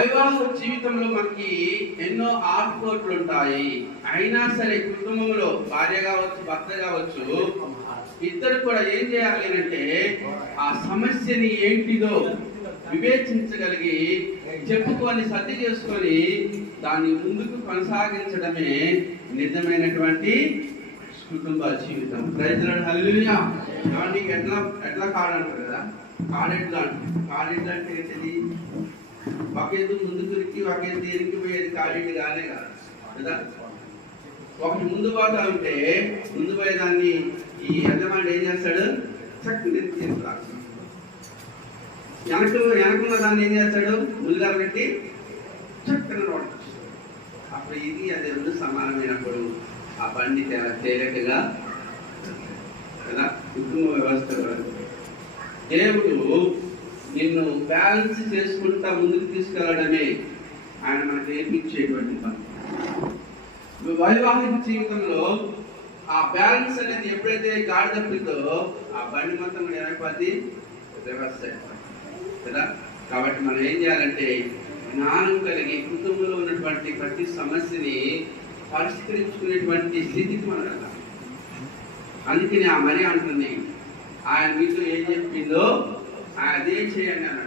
వివాహ జీవితంలో మనకి ఎన్నో ఆటుపోట్లు ఉంటాయి. అయినా సరే కుటుంబంలో భార్య కావచ్చు, భర్త కావచ్చు, ఇద్దరు కూడా ఏం చేయాలి అంటే ఆ సమస్యని ఏంటిదో వివేచించగలిగి చెప్పుకొని సర్ది చేసుకొని దాన్ని ముందుకు కొనసాగించడమే నిజమైనటువంటి కుటుంబ జీవితం. రైతులను హల్లెలూయా. నీకు ఎట్లా ఎట్లా కాడంటారు కదా, కాడెట్లా అంటే ఏంటిది? ఒకేది ముందు దొరికి ఒకేది ఇరికిపోయేది కాడేది కానే కాదు కదా. ఒకటి ముందు పోతా ఉంటే ముందు పోయేదాన్ని ఈ యజమాని ఏం చేస్తాడు? చక్కని వెనకున్న దాన్ని ఏం చేస్తాడు? ముందుగా పెట్టి చక్కని రోడ్. అప్పుడు ఇది అది రెండు సమానమైనప్పుడు ఆ బండి తేలికగా కదా కుటుంబ వ్యవస్థ. దేవుడు నిన్ను బ్యాలెన్స్ చేసుకుంటా ముందుకు తీసుకెళ్లడమే ఆయన మనకు నేర్పించేటువంటి పని. వైవాహిక జీవితంలో ఆ బ్యాలెన్స్ అనేది ఎప్పుడైతే గాడి తప్పితో ఆ బండి మొత్తం కూడా ఏమైపోద్ది? రివర్స్ అయిపోతుంది కదా. కాబట్టి మనం ఏం చేయాలంటే జ్ఞానం కలిగి కుటుంబంలో ఉన్నటువంటి ప్రతి సమస్యని పరిష్కరించుకునేటువంటి స్థితికి మనం వెళ్ళాలి. అందుకని ఆ మరి అంటుంది, ఆయన మీతో ఏం చెప్పిందో అదే చేయండి అన్నాడు.